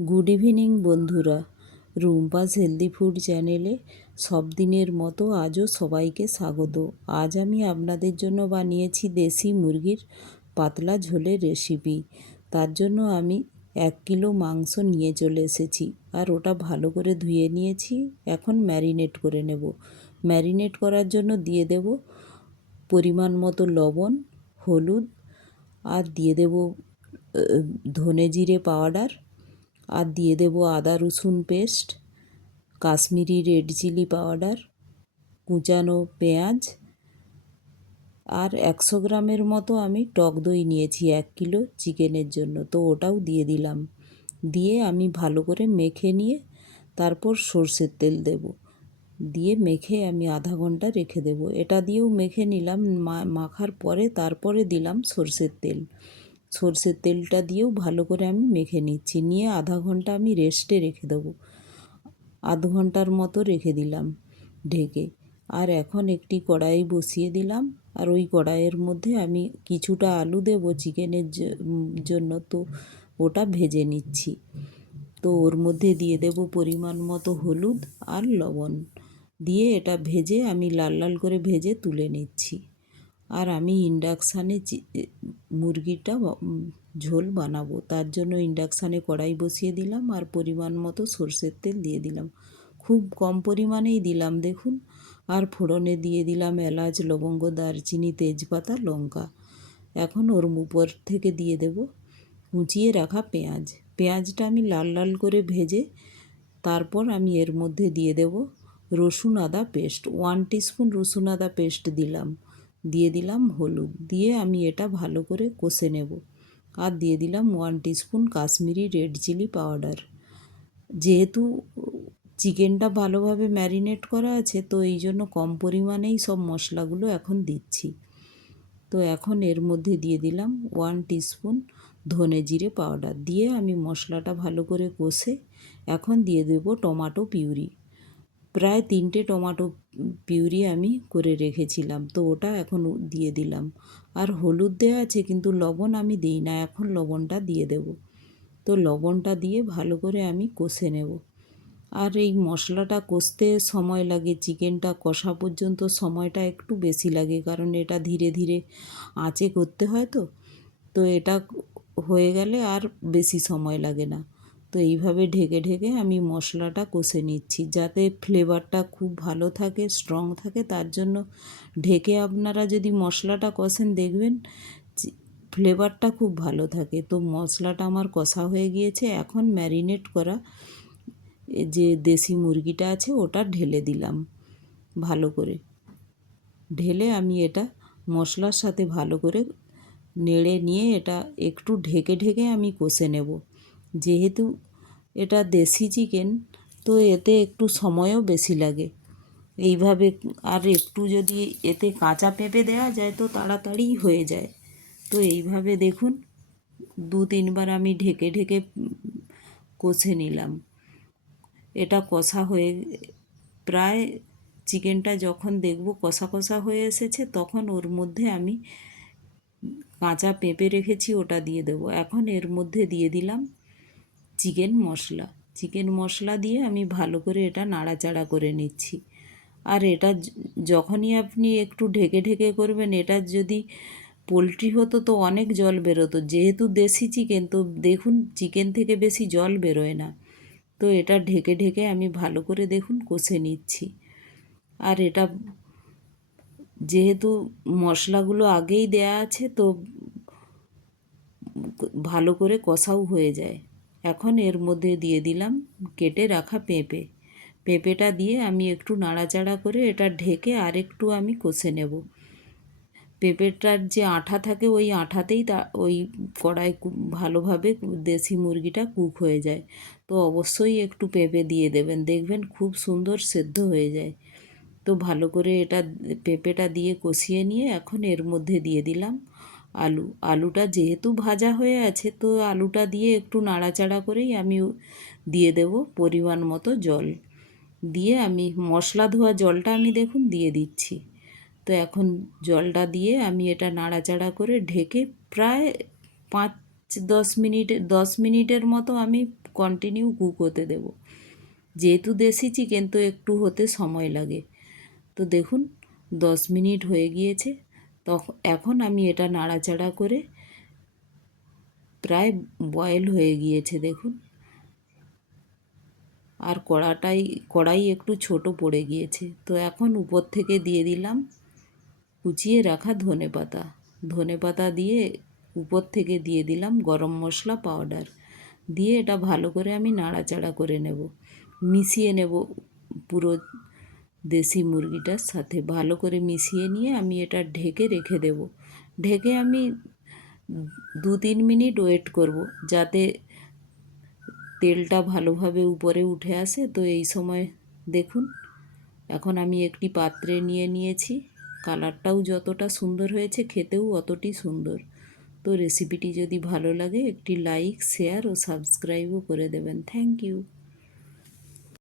Good evening বন্ধুরা, Rumpa's healthy food চ্যানেলে সব দিনের মতো আজও সবাইকে স্বাগত। আজ আমি আপনাদের জন্য বানিয়েছি দেশি মুরগির পাতলা ঝোলের রেসিপি। তার জন্য আমি 1 কিলো মাংস নিয়ে চলে এসেছি, আর ওটা ভালো করে ধুয়ে নিয়েছি। এখন ম্যারিনেট করে নেব। ম্যারিনেট করার জন্য দিয়ে দেব পরিমাণ মতো লবণ, হলুদ, আর দিয়ে দেব ধনে জিরে পাউডার, আর দিয়ে দেব আদা রসুন paste, Kashmiri red chilli powder, কুচানো পেঁয়াজ, আর 100 গ্রামের মতো আমি টক দই নিয়েছি 1 কিলো চিকেনের জন্য, তো ওটাও দিয়ে দিলাম। দিয়ে আমি ভালো করে মেখে নিয়ে তারপর সর্ষের তেল দেব। দিয়ে মেখে আমি আধা ঘন্টা রেখে দেব। এটা দিয়েও মেখে নিলাম। মাখার পরে তারপরে দিলাম সর্ষের তেল। সর্ষের তেলটা দিয়েও ভালো করে আমি মেখে নিচ্ছি। নিয়ে আধা ঘন্টা আমি রেস্টে রেখে দেবো। আধ ঘন্টার মতো রেখে দিলাম ঢেকে। আর এখন একটি কড়াই বসিয়ে দিলাম, আর ওই কড়াইয়ের মধ্যে আমি কিছুটা আলু দেব চিকেনের জন্য, তো ওটা ভেজে নিচ্ছি। তো ওর মধ্যে দিয়ে দেব পরিমাণ মতো হলুদ আর লবণ, দিয়ে এটা ভেজে আমি লাল লাল করে ভেজে তুলে নিচ্ছি। আর আমি ইন্ডাকশানে মুরগিটা ঝোল বানাবো, তার জন্য ইন্ডাকশানে কড়াই বসিয়ে দিলাম, আর পরিমাণ মতো সর্ষের তেল দিয়ে দিলাম। খুব কম পরিমাণেই দিলাম দেখুন। আর ফোড়নে দিয়ে দিলাম এলাচ, লবঙ্গ, দারচিনি, তেজপাতা, লঙ্কা। এখন ওর উপর থেকে দিয়ে দেব কুচিয়ে রাখা পেঁয়াজ। পেঁয়াজটা আমি লাল লাল করে ভেজে তারপর আমি এর মধ্যে দিয়ে দেব রসুন আদা পেস্ট। 1 টিস্পুন রসুন আদা পেস্ট দিলাম। দিয়ে দিলাম হলুদ, দিয়ে আমি এটা ভালো করে কষে নেব। আর দিয়ে দিলাম 1 teaspoon Kashmiri red chilli powder. যেহেতু চিকেনটা ভালোভাবে ম্যারিনেট করা আছে, তো এই জন্য কম পরিমাণেই সব মশলাগুলো এখন দিচ্ছি। তো এখন এর মধ্যে দিয়ে দিলাম 1 টিস্পুন ধনে জিরে পাউডার। দিয়ে আমি মশলাটা ভালো করে কষে এখন দিয়ে দেব টমেটো পিউরি। প্রায় 3টে টমেটো পিউরি আমি করে রেখেছিলাম, তো ওটা এখন দিয়ে দিলাম। আর হলুদ দেওয়া আছে কিন্তু লবণ আমি দিই না, এখন লবণটা দিয়ে দেব। তো লবণটা দিয়ে ভালো করে আমি কষে নেব। আর এই মশলাটা কষতে সময় লাগে, চিকেনটা কষা পর্যন্ত সময়টা একটু বেশি লাগে, কারণ এটা ধীরে ধীরে আঁচে করতে হয়। তো এটা হয়ে গেলে আর বেশি সময় লাগে না। তো এইভাবে ঢেকে ঢেকে আমি মশলাটা কষে নিচ্ছি, যাতে ফ্লেভারটা খুব ভালো থাকে, স্ট্রং থাকে। তার জন্য ঢেকে আপনারা যদি মশলাটা কষেন দেখবেন ফ্লেভারটা খুব ভালো থাকে। তো মশলাটা আমার কষা হয়ে গিয়েছে। এখন ম্যারিনেট করা যে দেশি মুরগিটা আছে ওটা ঢেলে দিলাম। ভালো করে ঢেলে আমি এটা মশলার সাথে ভালো করে নেড়ে নিয়ে এটা একটু ঢেকে ঢেকে আমি কষে নেব। যেহেতু এটা দেশি চিকেন, তো এতে একটু সময়ও বেশি লাগে। এইভাবে আর একটু যদি এতে কাঁচা পেঁপে দেওয়া যায় তো তাড়াতাড়ি হয়ে যায়। তো এইভাবে দেখুন 2-3 বার আমি ঢেকে ঢেকে কষে নিলাম। এটা কষা হয়ে প্রায় চিকেনটা যখন দেখব কষা কষা হয়ে এসেছে, তখন ওর মধ্যে আমি কাঁচা পেঁপে রেখেছি ওটা দিয়ে দেবো। এখন এর মধ্যে দিয়ে দিলাম চিকেন মশলা। চিকেন মশলা দিয়ে আমি ভালো করে এটা নাড়াচাড়া করে নিচ্ছি। আর এটা যখনই আপনি একটু ঢেকে ঢেকে করবেন, এটা যদি পোলট্রি হতো তো অনেক জল বেরোতো। যেহেতু দেশি চিকেন, তো দেখুন চিকেন থেকে বেশি জল বেরোয় না। তো এটা ঢেকে ঢেকে আমি ভালো করে দেখুন কষে নিচ্ছি। আর এটা যেহেতু মশলাগুলো আগেই দেয়া আছে, তো ভালো করে কষাও হয়ে যায়। এখন এর মধ্যে দিয়ে দিলাম কেটে রাখা পেঁপে। পেঁপেটা দিয়ে আমি একটু নাড়াচাড়া করে এটা ঢেকে আরেকটু আমি কষে নেব। পেঁপেটার যে আঠা থাকে ওই আঠাতেই ওই কড়াই ভালোভাবে দেশি মুরগিটা কুক হয়ে যায়। তো অবশ্যই একটু পেঁপে দিয়ে দেবেন, দেখবেন খুব সুন্দর সেদ্ধ হয়ে যায়। তো ভালো করে এটা পেঁপেটা দিয়ে কষিয়ে নিয়ে এখন এর মধ্যে দিয়ে দিলাম আলুটা যেহেতু ভাজা হয়ে আছে, তো আলুটা দিয়ে একটু নাড়াচাড়া করেই আমি দিয়ে দেব পরিমাণ মতো জল। দিয়ে আমি মশলা ধোয়া জলটা আমি দেখুন দিয়ে দিচ্ছি। তো এখন জলটা দিয়ে আমি এটা নাড়াচাড়া করে ঢেকে প্রায় 5-10 মিনিটের মতো আমি কন্টিনিউ কুক হতে দেব। যেহেতু দেশি চিকেন তো একটু হতে সময় লাগে। তো দেখুন 10 মিনিট হয়ে গিয়েছে। এখন আমি এটা নাড়াচাড়া করে প্রায় বয়েল হয়ে গিয়েছে দেখুন। আর কড়াই একটু ছোট পড়ে গিয়েছে। তো এখন উপর থেকে দিয়ে দিলাম কুচিয়ে রাখা ধনেপাতা দিয়ে উপর থেকে দিয়ে দিলাম গরম মশলা পাউডার দিয়ে এটা ভালো করে আমি নাড়াচাড়া করে নেব, মিশিয়ে নেব পুরো দেশি মুরগিটার সাথে। ভালো করে মিশিয়ে নিয়ে আমি এটা ঢেকে রেখে দেব। ঢেকে আমি 2-3 মিনিট ওয়েট করব যাতে তেলটা ভালোভাবে উপরে উঠে আসে। তো এই সময় দেখুন এখন আমি একটি পাত্রে নিয়ে নিয়েছি। কালারটাও যতটা সুন্দর হয়েছে খেতেও অতটি সুন্দর। তো রেসিপিটি যদি ভালো লাগে একটি লাইক, শেয়ার ও সাবস্ক্রাইবও করে দেবেন। Thank you.